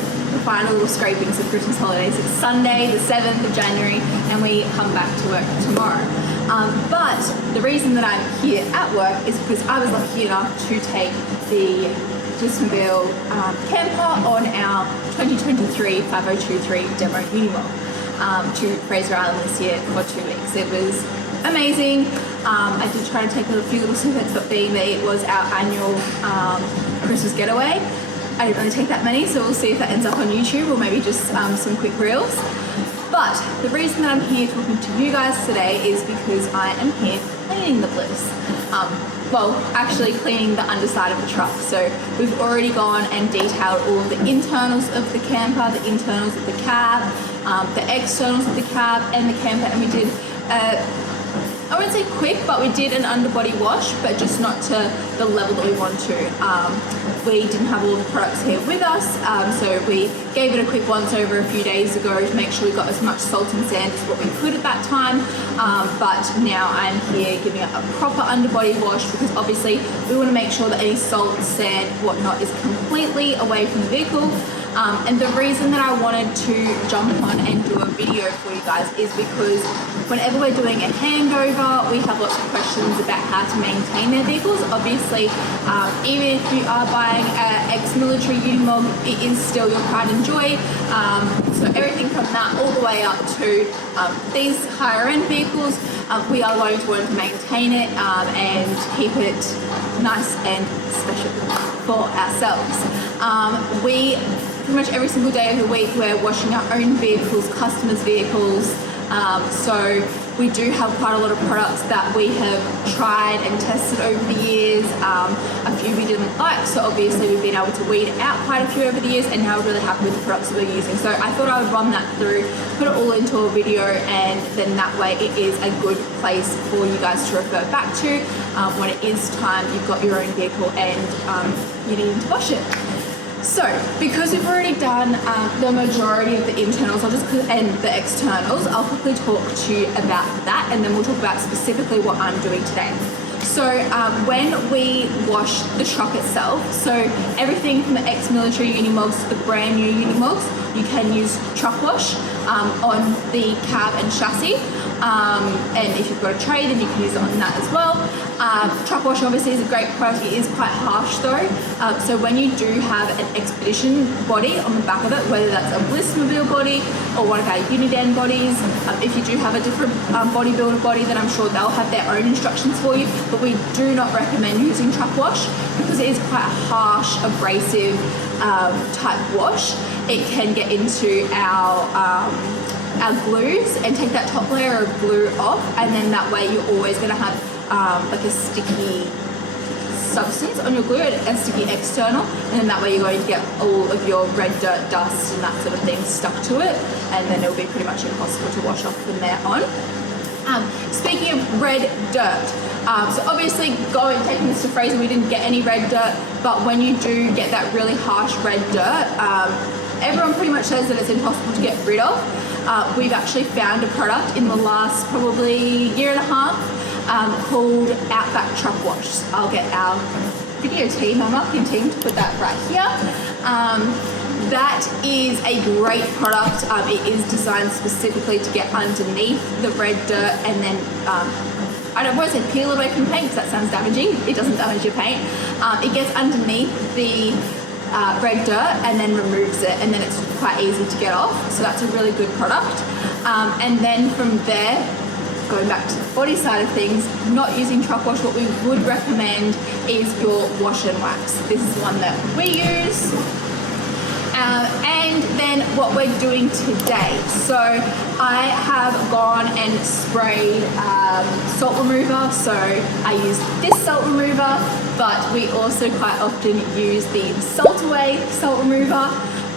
the final little scrapings of Christmas holidays. It's Sunday, the 7th of January, and we come back to work tomorrow. But the reason that I'm here at work is because I was lucky enough to take the Blissmobile camper on our 2023 5023 demo Unimog to Fraser Island this year for 2 weeks. It was amazing. I did try to take a few little snippets, but being that it was our annual Christmas getaway, I didn't really take that many, so we'll see if that ends up on YouTube or maybe just some quick reels. But the reason that I'm here talking to you guys today is because I am here cleaning the Bliss. Well, actually cleaning the underside of the truck. So we've already gone and detailed all of the internals of the camper, the internals of the cab, the externals of the cab and the camper, and we did I wouldn't say quick, but we did an underbody wash, but just not to the level that we want to. We didn't have all the products here with us, so we gave it a quick once over a few days ago to make sure we got as much salt and sand as what we could at that time. But now I'm here giving it a proper underbody wash because obviously we want to make sure that any salt, sand, whatnot is completely away from the vehicle. And the reason that I wanted to jump on and do a video for you guys is because whenever we're doing a handover, we have lots of questions about how to maintain their vehicles. Obviously, even if you are buying an ex-military Unimog, it is still your pride and joy. So everything from that all the way up to these higher end vehicles, we are going to want to maintain it and keep it nice and special for ourselves. We pretty much every single day of the week we're washing our own vehicles, customers' vehicles, so we do have quite a lot of products that we have tried and tested over the years. A few we didn't like, so obviously we've been able to weed out quite a few over the years, and now we're really happy with the products that we're using. So I thought I would run that through, put it all into a video, and then that way it is a good place for you guys to refer back to when it is time you've got your own vehicle and you need to wash it. So, because we've already done the majority of the internals and the externals, I'll quickly talk to you about that, and then we'll talk about specifically what I'm doing today. So when we wash the truck itself, so everything from the ex-military Unimogs to the brand new Unimogs, you can use truck wash on the cab and chassis. And if you've got a tray, then you can use it on that as well. Truck wash obviously is a great product. It is quite harsh though. So when you do have an Expedition body on the back of it, whether that's a Blissmobile body or one of our Uniden bodies, if you do have a different bodybuilder body, then I'm sure they'll have their own instructions for you. But we do not recommend using truck wash because it is quite a harsh, abrasive type wash. It can get into our glues and take that top layer of glue off, and then that way you're always going to have like a sticky substance on your glue, a sticky external, and then that way you're going to get all of your red dirt, dust and that sort of thing stuck to it, and then it'll be pretty much impossible to wash off from there on. Speaking of red dirt, so obviously taking this to Fraser, we didn't get any red dirt, but when you do get that really harsh red dirt, everyone pretty much says that it's impossible to get rid of. We've actually found a product in the last probably year and a half called Outback Truck Wash. I'll get our video team, our marketing team, to put that right here. That is a great product. It is designed specifically to get underneath the red dirt and then I don't want to say peel away from the paint because that sounds damaging. It doesn't damage your paint. It gets underneath the red dirt and then removes it, and then it's quite easy to get off. So that's a really good product. And then from there, going back to the body side of things, not using truck wash, what we would recommend is your wash and wax. This is one that we use. And then what we're doing today. So I have gone and sprayed salt remover. So I used this salt remover, but we also quite often use the Salt Away salt remover.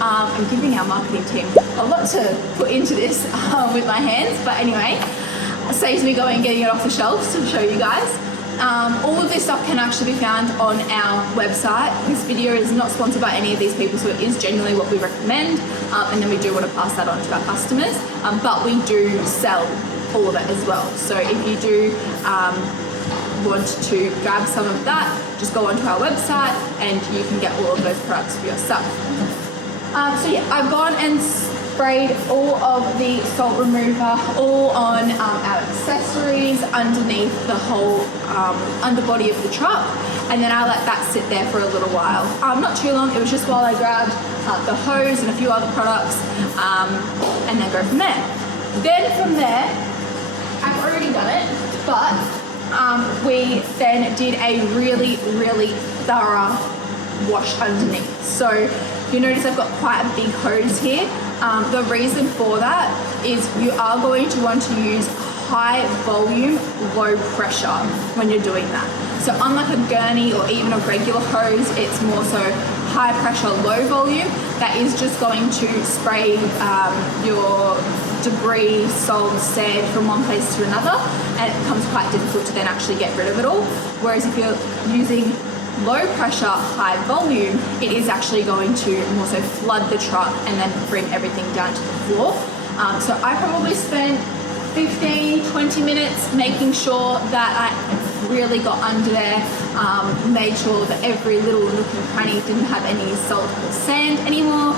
I'm giving our marketing team a lot to put into this with my hands, but anyway, it saves me going and getting it off the shelves to show you guys. All of this stuff can actually be found on our website. This video is not sponsored by any of these people, so it is generally what we recommend, and then we do want to pass that on to our customers, but we do sell all of it as well. So if you do want to grab some of that, just go onto our website and you can get all of those products for yourself. So yeah, I've gone and sprayed all of the salt remover all on our accessories underneath the whole underbody of the truck, and then I let that sit there for a little while. Not too long, it was just while I grabbed the hose and a few other products, and then go from there. Then from there, I've already done it, but we then did a really thorough wash underneath. So you notice I've got quite a big hose here. The reason for that is you are going to want to use high volume, low pressure when you're doing that. So unlike a gurney or even a regular hose, it's more so high pressure, low volume. That is just going to spray your debris, salt, sand from one place to another, and it becomes quite difficult to then actually get rid of it all. Whereas if you're using low pressure, high volume, it is actually going to more so flood the truck and then bring everything down to the floor. So I probably spent 15-20 minutes making sure that I really got under there, made sure that every little nook and cranny didn't have any salt or sand anymore.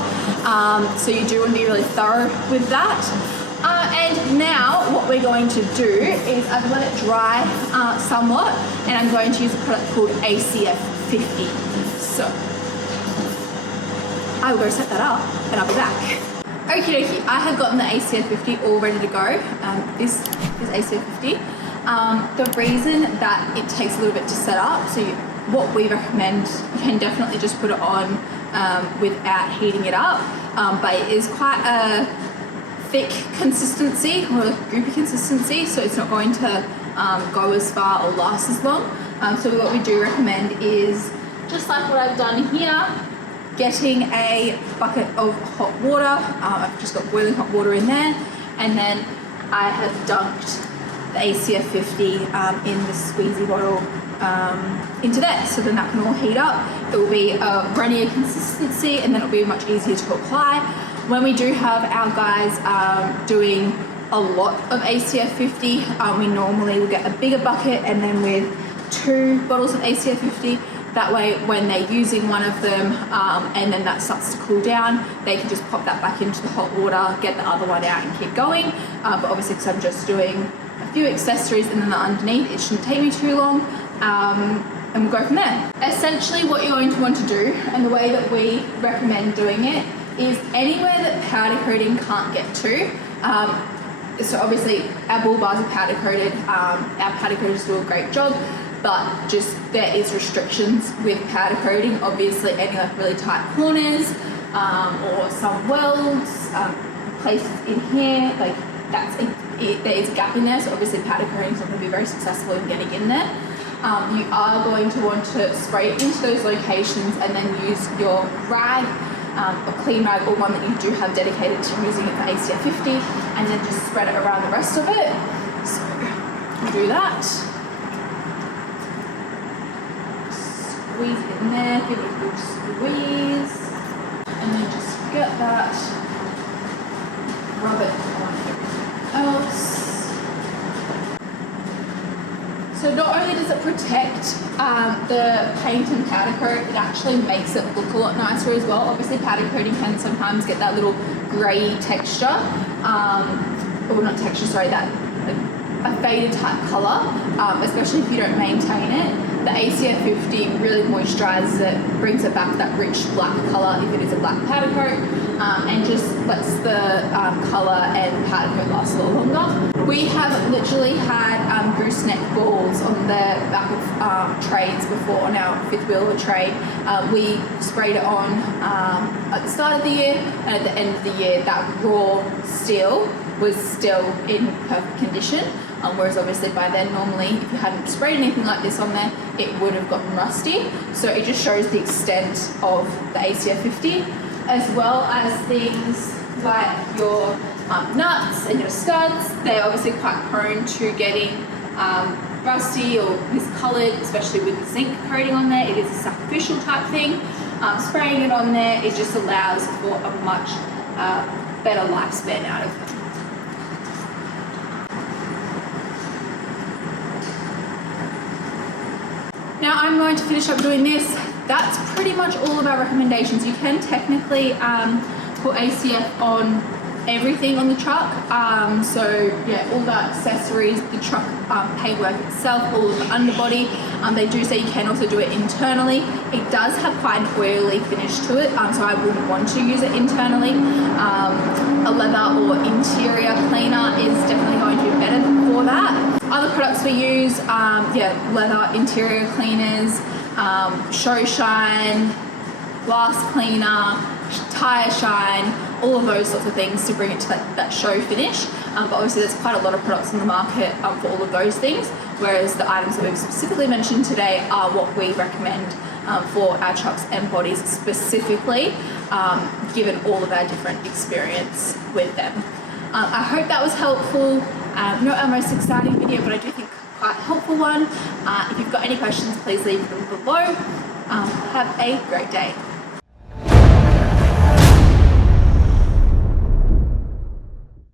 So you do want to be really thorough with that. And now what we're going to do is I've let it dry somewhat, and I'm going to use a product called ACF 50. So I will go set that up and I'll be back. Okie dokie, I have gotten the ACF 50 all ready to go. This is ACF 50. The reason that it takes a little bit to set up, so what we recommend, you can definitely just put it on without heating it up, but it is quite a thick consistency or a goopy consistency, so it's not going to go as far or last as long. So what we do recommend is, just like what I've done here, getting a bucket of hot water. I've just got boiling hot water in there, and then I have dunked the ACF 50 in the squeezy bottle into there, so then that can all heat up. It will be a runnier consistency, and then it'll be much easier to apply. When we do have our guys doing a lot of ACF 50, we normally will get a bigger bucket and then with 2 bottles of ACF 50. That way when they're using one of them and then that starts to cool down, they can just pop that back into the hot water, get the other one out and keep going. But obviously because I'm just doing a few accessories and then the underneath, it shouldn't take me too long. And we'll go from there. Essentially what you're going to want to do, and the way that we recommend doing it, is anywhere that powder coating can't get to. So obviously our bull bars are powder coated, our powder coaters do a great job, but just there is restrictions with powder coating. Obviously any like really tight corners or some welds, places in here, like there is a gap in there, so obviously powder coating is not going to be very successful in getting in there. You are going to want to spray it into those locations and then use your rag, a clean rag, or one that you do have dedicated to using it for ACF 50, and then just spread it around the rest of it. So do that. Squeeze it in there, give it a good squeeze, and then just get that, rub it on everything else. So not only does it protect the paint and powder coat, it actually makes it look a lot nicer as well. Obviously powder coating can sometimes get that little grey texture, or not texture, sorry, that a faded type colour, especially if you don't maintain it. The ACF 50 really moisturises it, brings it back that rich black colour if it is a black powder coat, and just lets the colour and powder coat last a lot longer. We have literally had gooseneck balls on the back of trays before, on our 5th wheeler tray. We sprayed it on at the start of the year, and at the end of the year that raw steel was still in perfect condition. Whereas obviously by then normally if you hadn't sprayed anything like this on there, it would have gotten rusty. So it just shows the extent of the ACF 50, as well as things like your nuts and your studs. They're obviously quite prone to getting rusty or miscoloured, especially with the zinc coating on there. It is a sacrificial type thing. Spraying it on there, it just allows for a much better lifespan out of them. Now I'm going to finish up doing this. that's pretty much all of our recommendations. You can technically put ACF on everything on the truck. So yeah, all the accessories, the truck paintwork itself, all of the underbody. They do say you can also do it internally. It does have quite an oily finish to it, so I wouldn't want to use it internally. A leather or interior cleaner is definitely going to be better for that. Other products we use, leather interior cleaners, show shine, glass cleaner, tire shine, all of those sorts of things to bring it to that show finish. But obviously there's quite a lot of products on the market for all of those things, whereas the items that we've specifically mentioned today are what we recommend for our trucks and bodies specifically, given all of our different experience with them. I hope that was helpful. Not our most exciting video, but I do think quite a helpful one. If you've got any questions, please leave them below. Have a great day.